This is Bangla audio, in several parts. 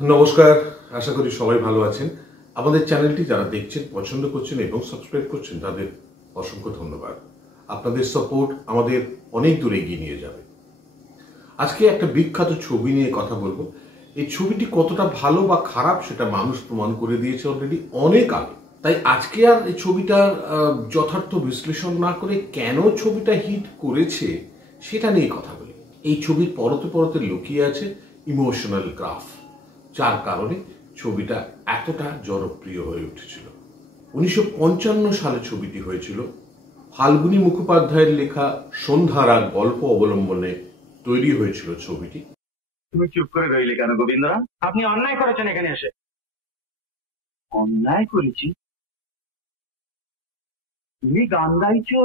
নমস্কার, আশা করি সবাই ভালো আছেন। আমাদের চ্যানেলটি যারা দেখছেন, পছন্দ করছেন এবং সাবস্ক্রাইব করছেন তাদের অসংখ্য ধন্যবাদ। আপনাদের সাপোর্ট আমাদের অনেক দূর এগিয়ে নিয়ে যাবে। আজকে একটা বিখ্যাত ছবি নিয়ে কথা বলবো। এই ছবিটি কতটা ভালো বা খারাপ সেটা মানুষ প্রমাণ করে দিয়েছে অলরেডি অনেক আগে। তাই আজকে আর এই ছবিটার যথার্থ বিশ্লেষণ না করে কেন ছবিটা হিট করেছে সেটা নিয়ে কথা বলি। এই ছবির পরতে পরতে লুকিয়ে আছে ইমোশনাল গ্রাফ, যার কারণে ছবিটা এতটা জনপ্রিয় হয়ে উঠেছিল। 1955 সালে ছবিটি হয়েছিল। ফাল্গুনী মুখোপাধ্যায়ের লেখা সন্ধ্যারা গল্প অবলম্বনে তৈরি হয়েছিল ছবিটি। তুমি চুপ করে রইলে কেন গোবিন্দরা? আপনি অন্যায় করেছেন এখানে এসে। অন্যায় করেছি? তুমি গান গাইছো,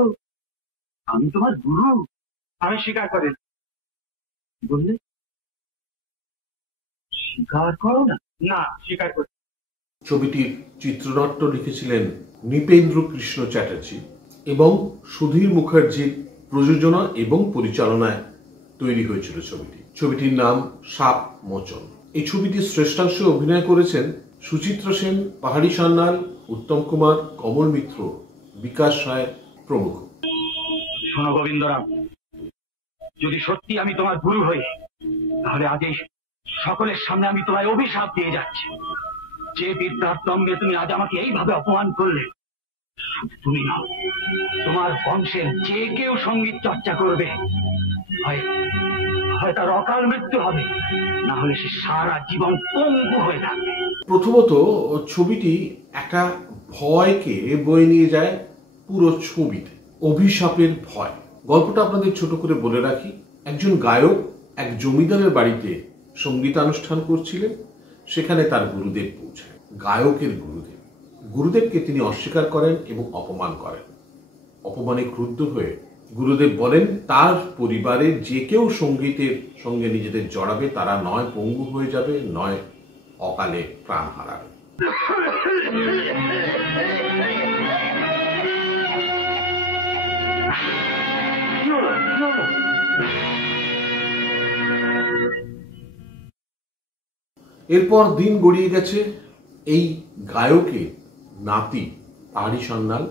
আমি তোমার গুরু। আমি স্বীকার করি। বললে স্বীকার করো না? না, স্বীকার করি। ছবিটির চিত্রনাট্য লিখেছিলেন নৃপেন্দ্র কৃষ্ণ চ্যাটার্জি এবং সুধীর মুখার্জির প্রযোজনা এবং পরিচালনায় তৈরি হয়েছিল ছবিটি। ছবিটির নাম সাপ মোচন। এই ছবিটির শ্রেষ্ঠাংশে অভিনয় করেছেন সুচিত্রা সেন, পাহাড়ি সান্যাল, উত্তম কুমার, কমল মিত্র, বিকাশ রায় প্রমুখ। শোনো গোবিন্দরাম, যদি সত্যি আমি তোমার গুরু হই, তাহলে আজ এই সকলের সামনে আমি তোমায় অভিশাপ দিয়ে যাচ্ছি। যে বিদ্যার দম্ভে তুমি আজ আমাকে এইভাবে অপমান করলে, শুধু তুমি নাও, তোমার বংশের যে কেউ সঙ্গীত চর্চা করবে, হয় তার অকাল মৃত্যু হবে, না হলে সে সারা জীবন পঙ্গু হয়ে থাকবে। প্রথমত ছবিটি একটা ভয়কে বয়ে নিয়ে যায় পুরো ছবিতে, অভিশাপের ভয়। গল্পটা আপনাদের ছোট করে বলে রাখি। একজন গায়ক এক জমিদারের বাড়িতে সঙ্গীতানুষ্ঠান করছিলেন। সেখানে তার গুরুদেব পৌঁছায়। গায়কের গুরুদেবকে তিনি অস্বীকার করেন এবং অপমান করেন। অপমানে ক্রুদ্ধ হয়ে গুরুদেব বলেন তার পরিবারের যে কেউ সঙ্গীতের সঙ্গে নিজেদের জড়াবে তারা নয় পঙ্গু হয়ে যাবে, নয় অকালে প্রাণ হারাবে। এরপর দিন গড়িয়ে গেছে। এই গায়কের নাতি পাহাড়ি সান্যাল,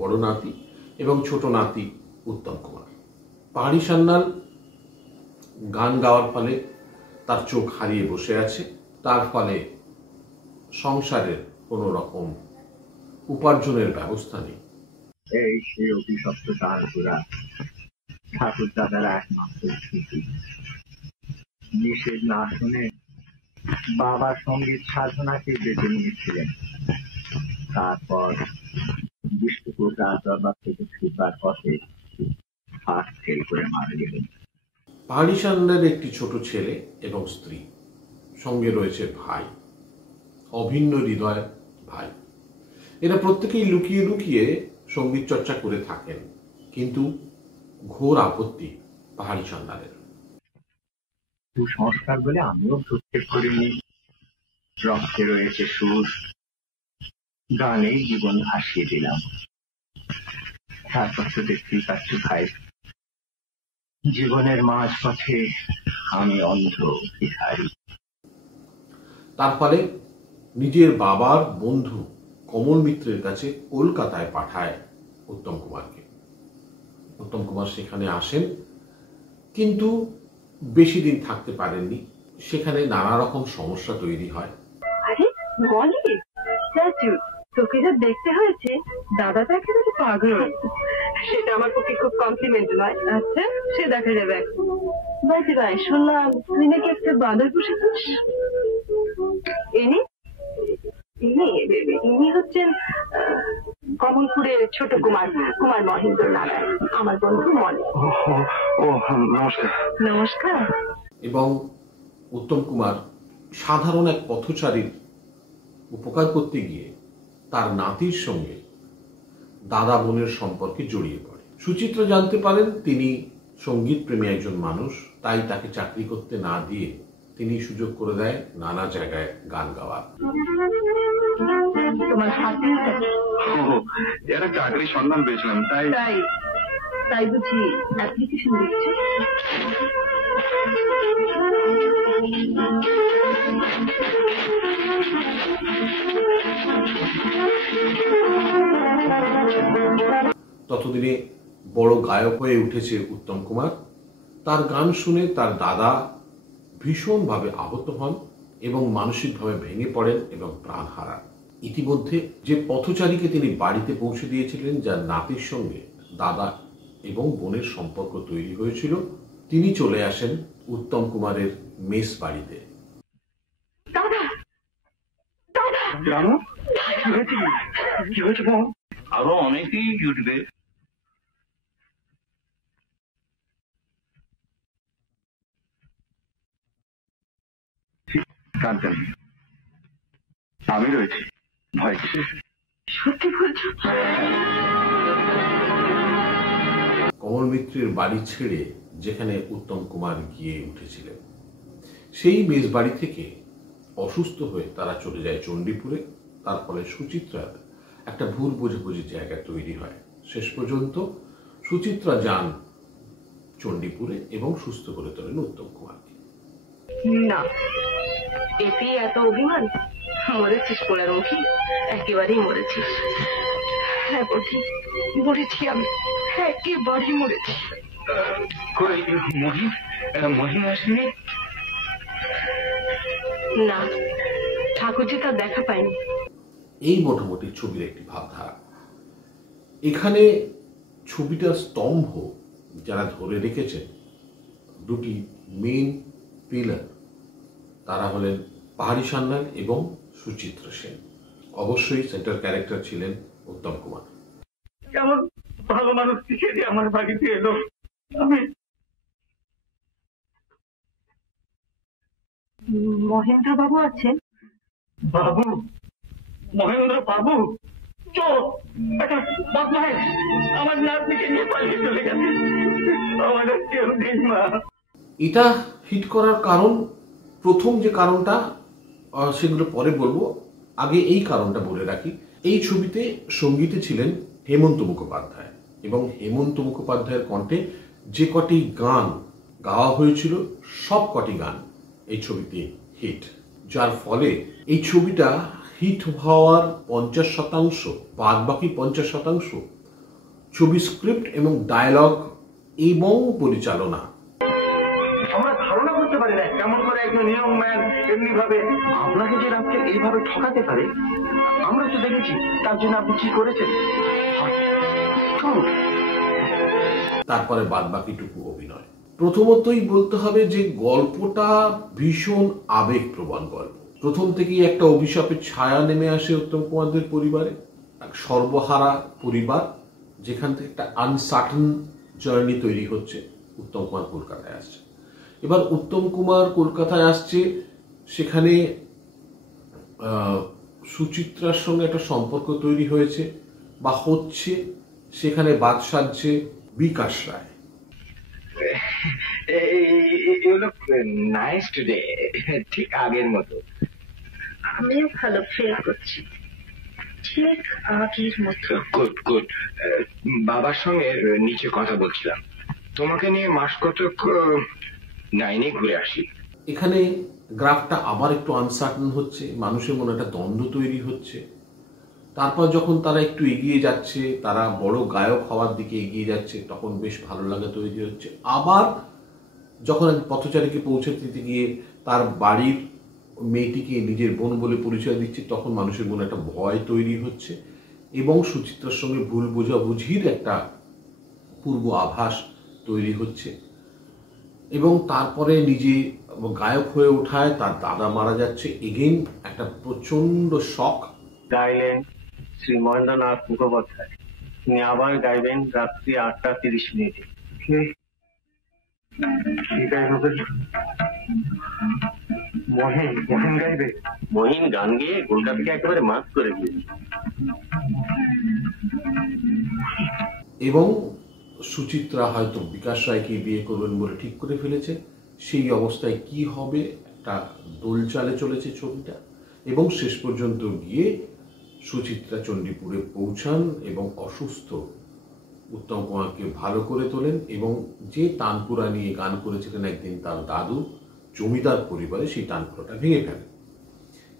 বড় নাতি, এবং ছোট নাতি উত্তম কুমার। পাহাড়ি সান্যাল গান গাওয়ার ফলে তার চোখ হারিয়ে বসে আছে। তার ফলে সংসারের কোনো রকম উপার্জনের ব্যবস্থা নেই। এই সে অভিশপ্ত তার গোড়া, ঠাকুর দাদার একমাত্র স্মৃতি। নিষেধ না শুনে বাবা সঙ্গীত সাধনাকে বেঁধে নিয়েছিলেন। তারপর বিষ্ণুপুর রাজদরবার থেকে ফিরবার পথে হাত ফেল করে মারা গেলেন। পাহাড়ি সান্যালের একটি ছোট ছেলে এবং স্ত্রী, সঙ্গে রয়েছে ভাই, অভিন্ন হৃদয় ভাই। এরা প্রত্যেকেই লুকিয়ে লুকিয়ে সঙ্গীত চর্চা করে থাকেন, কিন্তু ঘোর আপত্তি পাহাড়ি সান্যালের। কুসংস্কার বলে আমিও প্রত্যেক করিনি। রক্তে রয়েছে সুর, গানেই জীবন ভাসিয়ে দিলাম। তারপর তো দেখতেই পাচ্ছ ভাই, জীবনের মাঝ পথে আমি অন্ধ ভিখারি। তার ফলে নিজের বাবার বন্ধু কমল মিত্রের কাছে কলকাতায় পাঠায় উত্তম কুমারকে। উত্তম কুমার সেখানে আসেন, কিন্তু বেশি দিন থাকতে পারেননি। সেখানে নানা রকম সমস্যা তৈরি হয়। আরে বলি চাচু, তোকে যা দেখতে হয়েছে, দাদা তো একেবারে পাগল। সেটা আমার পক্ষে খুব কমপ্লিমেন্ট নয়। আচ্ছা, সে দেখা যাবে এখন। বাড়িতে ভাই, শুনলাম তুই নাকি একটা বাঁদর পুষেছিস। ইনি হচ্ছেন কমলপুরের ছোট কুমার মহেন্দ্র নারায়ণ, আমার বন্ধু মনে। নমস্কার। নমস্কার। এবং উত্তম কুমার সাধারণ এক পথচারীর উপকার করতে গিয়ে তার নাতির সঙ্গে দাদা বোনের সম্পর্কে জড়িয়ে পড়ে। সুচিত্রা জানতে পারেন তিনি সঙ্গীত প্রেমী একজন মানুষ, তাই তাকে চাকরি করতে না দিয়ে তিনি সুযোগ করে দেয় নানা জায়গায় গান গাওয়ার। তোমার হাতে একটা চাকরির সন্ধান পেয়েছিলাম, তাই বুঝি অ্যাপ্লিকেশন দিচ্ছ? ততদিনে বড় গায়ক হয়ে উঠেছে উত্তম কুমার। তার গান শুনে তার দাদা ভীষণভাবে আহত হন এবং মানসিকভাবে ভেঙে পড়েন এবং প্রাণ হারান। ইতিমধ্যে যে পথচারীকে তিনি বাড়িতে পৌঁছে দিয়েছিলেন, যার নাতির সঙ্গে দাদা এবং বোনের সম্পর্ক তৈরি হয়েছিল, তিনি চলে আসেন উত্তম কুমারের মেস বাড়িতে। রামু, কি হয়েছে বোন? আরো অনেকেই জুটবে। কাঁদবেন, আমি রয়েছি, ভয় কিসের? সত্যি বলছো? কমল মিত্রের বাড়ি ছেড়ে যেখানে উত্তম কুমার গিয়ে উঠেছিলেন, সেই মেস বাড়ি থেকে অসুস্থ হয়ে তারা চলে যায় চণ্ডীপুরে। তার ফলে সুচিত্রার একটা ভুল বোঝাবুঝির জায়গা তৈরি হয়। শেষ পর্যন্ত সুচিত্রা যান চণ্ডীপুরে এবং সুস্থ করে তোলেন উত্তম কুমারকে। না, এতেই এত অভিমান? মরেছিস পোড়ারমুখী, একেবারেই মরেছিস। হ্যাঁ বটি, মরেছি আমি, একেবারেই মরেছি। মহিন আসেনি? না, ঠাকুরজি তার দেখা পায়নি। এই মোটামুটি ছবির একটি ভাবধারা। এখানে ছবিটার স্তম্ভ যারা ধরে রেখেছেন, দুটি মেইন পিলার, তারা হলেন পাহাড়ি সান্যাল এবং সুচিত্রা সেন। অবশ্যই সেন্টার ক্যারেক্টার ছিলেন উত্তম কুমার। কেমন ভালো মানুষ যে আমার বাড়িতে এলো। আমি মহেন্দ্র বাবু আছেন? বাবু? মহেন্দ্র বাবু? চোর, একটা বদমাইশ আমার নাতনিকে নিয়ে পালিয়ে চলে গেছে। আমাদের কেউ নেই মা। এটা হিট করার কারণ, প্রথম যে কারণটা সেগুলো পরে বলবো, আগে এই কারণটা বলে রাখি। এই ছবিতে সঙ্গীতে ছিলেন হেমন্ত মুখোপাধ্যায় এবং হেমন্ত মুখোপাধ্যায়ের কণ্ঠে যে কটি গান গাওয়া হয়েছিল, সব কটি গান এই ছবিতে হিট। যার ফলে এই ছবিটা হিট হওয়ার 50%, বাদ বাকি 50% ছবি স্ক্রিপ্ট এবং ডায়লগ এবং পরিচালনা। আমরা ধারণা করতে পারি না কেমন করে একজন নিয়ম ম্যান এমনি ভাবে আপনাকে যে রাত্রে এইভাবে ঠকাতে পারে। আমরা তো দেখেছি, তার জন্য আপনি কি করেছেন। তারপরে বাদ বাকিটুকু অভিনয়। প্রথমতই বলতে হবে যে গল্পটা ভীষণ আবেগপ্রবণ গল্প। প্রথম থেকেই একটা অভিশাপের ছায়া নেমে আসে উত্তম কুমারদের পরিবারে। এক সর্বহারা পরিবার, যেখান থেকে একটা আনসার্টেন জার্নি তৈরি হচ্ছে। উত্তম কুমার কলকাতায় আসছে। এবার উত্তম কুমার কলকাতায় আসছে, সেখানে সুচিত্রার সঙ্গে একটা সম্পর্ক তৈরি হয়েছে বা হচ্ছে। সেখানে বাদ সাজছে বিকাশ রায়। নাইস টুডে, ঠিক আগের মতো। আমিও ভালো ফিল করছি, ঠিক আগের মতো। Good good. বাবার সঙ্গে নিচে কথা বলছিলাম, তোমাকে নিয়ে মাস কতক নাইনে ঘুরে আসি। এখানে গ্রাফটা আবার একটু আনসার্টেন হচ্ছে, মানুষের মনে একটা দ্বন্দ্ব তৈরি হচ্ছে। তারপর যখন তারা একটু এগিয়ে যাচ্ছে, তারা বড় গায়ক হওয়ার দিকে এগিয়ে যাচ্ছে, তখন বেশ ভালো লাগা তৈরি হচ্ছে। আবার যখন এক পথচারীকে পৌঁছে দিতে গিয়ে তার বাড়ির মেয়েটিকে নিজের বোন বলে পরিচয় দিচ্ছে, তখন মানুষের মনে একটা ভয় তৈরি হচ্ছে এবং সুচিত্রার সঙ্গে ভুল বোঝাবুঝির একটা পূর্ব আভাস তৈরি হচ্ছে। এবং তারপরে নিজে গায়ক হয়ে ওঠায়, তার দাদা মারা যাচ্ছে, এগেইন একটা প্রচন্ড শক। গাইলেন শ্রী মহেন্দ্রনাথ মুখোপাধ্যায়, তিনি আবার গাইবেন রাত্রি 8:30। মহিন গাইবে। মহিন গান গেয়ে কলকাতাকে একেবারে মাত করে দিয়েছে। এবং সুচিত্রা হয়তো বিকাশ রায়কে বিয়ে করবেন বলে ঠিক করে ফেলেছে। সেই অবস্থায় কি হবে, একটা দোলচালে চলেছে ছবিটা। এবং শেষ পর্যন্ত গিয়ে সুচিত্রা চণ্ডীপুরে পৌঁছান এবং অসুস্থ উত্তম কুমারকে ভালো করে তোলেন এবং যে তানপুরা নিয়ে গান করেছিলেন একদিন তার দাদু জমিদার পরিবারে, সেই তানপুরাটা ভেঙে ফেলেন।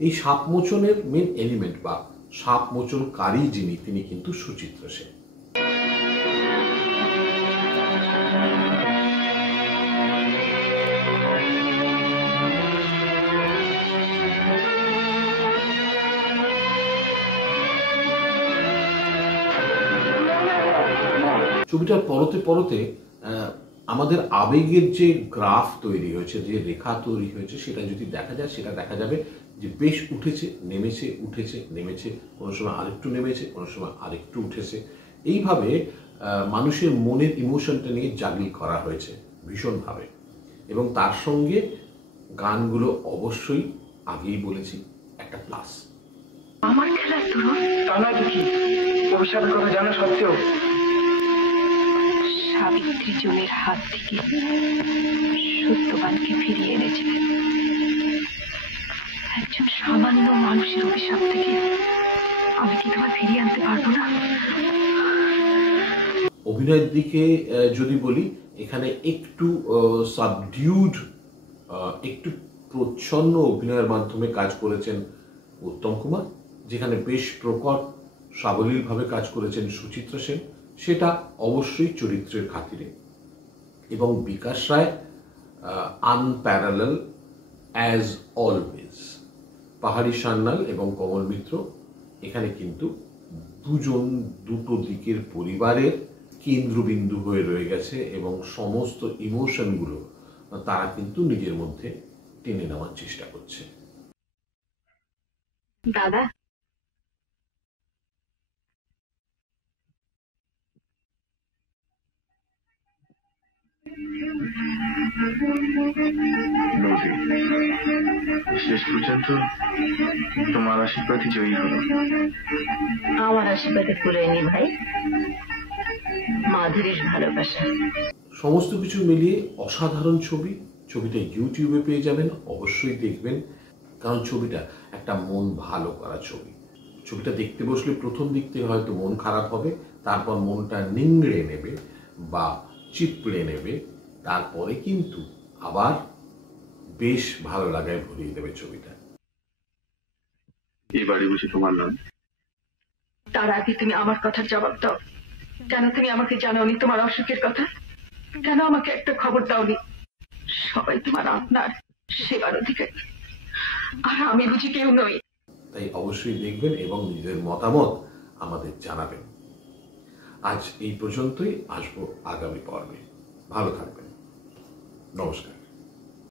এই সাপমোচনের মেন এলিমেন্ট বা সাপমোচনকারী যিনি, তিনি কিন্তু সুচিত্রা সেন। ছবিটার পরতে পরতে আমাদের আবেগের যে গ্রাফ তৈরি হয়েছে, যে রেখা তৈরি হয়েছে, সেটা যদি দেখা যায়, সেটা দেখা যাবে যে বেশ উঠেছে নেমেছে, উঠেছে নেমেছে, কোনো সময় আরেকটু নেমেছে, কোনো সময় আরেকটু উঠেছে। এইভাবে মানুষের মনের ইমোশনটা নিয়ে জাগিল করা হয়েছে ভীষণভাবে। এবং তার সঙ্গে গানগুলো অবশ্যই আগেই বলেছি একটা প্লাস। আমার খেলার তরুণ তা নয় তো কি, অভিশাপের কথা জানা সত্ত্বেও সাবিত্রী জমির হাত থেকে সত্যবানকে ফিরিয়ে এনেছিলেন। একজন সামান্য মানুষের অভিশাপ থেকে আমি কি তোমায় ফিরিয়ে আনতে পারবো না? অভিনয়ের দিকে যদি বলি, এখানে একটু সাবডিউড, একটু প্রচ্ছন্ন অভিনয়ের মাধ্যমে কাজ করেছেন উত্তম কুমার, যেখানে বেশ প্রকট সাবলীলভাবে কাজ করেছেন সুচিত্রা সেন, সেটা অবশ্যই চরিত্রের খাতিরে। এবং বিকাশ রায় আনপ্যারালাল অ্যাজ অলওয়েজ। পাহাড়ি সান্যাল এবং কমল মিত্র এখানে কিন্তু দুজন দুটো দিকের পরিবারের কেন্দ্রবিন্দু হয়ে রয়ে গেছে এবং সমস্ত ইমোশনগুলো তারা কিন্তু নিজের মধ্যে টেনে নেওয়ার চেষ্টা করছে। দাদা, শেষ পর্যন্ত তোমার আশীর্বাদই জয়ী হলো। আমার আশীর্বাদে পুরাইনি ভাই, মাধুরীর ভালোবাসা। সমস্ত কিছু মিলিয়ে অসাধারণ ছবি। ছবিটা ইউটিউবে পেয়ে যাবেন, অবশ্যই দেখবেন, কারণ ছবিটা একটা মন ভালো করা ছবি। ছবিটা দেখতে বসলে প্রথম দিক থেকে হয়তো মন খারাপ হবে, তারপর মনটা নিংড়ে নেবে বা চিপড়ে নেবে, তারপরে কিন্তু আবার বেশ ভালো লাগায় ভরিয়ে দেবে ছবিটা। এই বাড়ি বুঝি তোমার নাম? তার আগে তুমি আমার কথার জবাব দাও। কেন তুমি আমাকে জানাওনি তোমার অসুখের কথা? কেন আমাকে একটা খবর দাওনি? সবাই তোমার আপনার সেবার অধিকারী, আর আমি বুঝি কেউ নই। তাই অবশ্যই দেখবেন এবং নিজের মতামত আমাদের জানাবেন। আজ এই পর্যন্তই, আসবো আগামী পর্বে। ভালো থাকবেন, নমস্কার।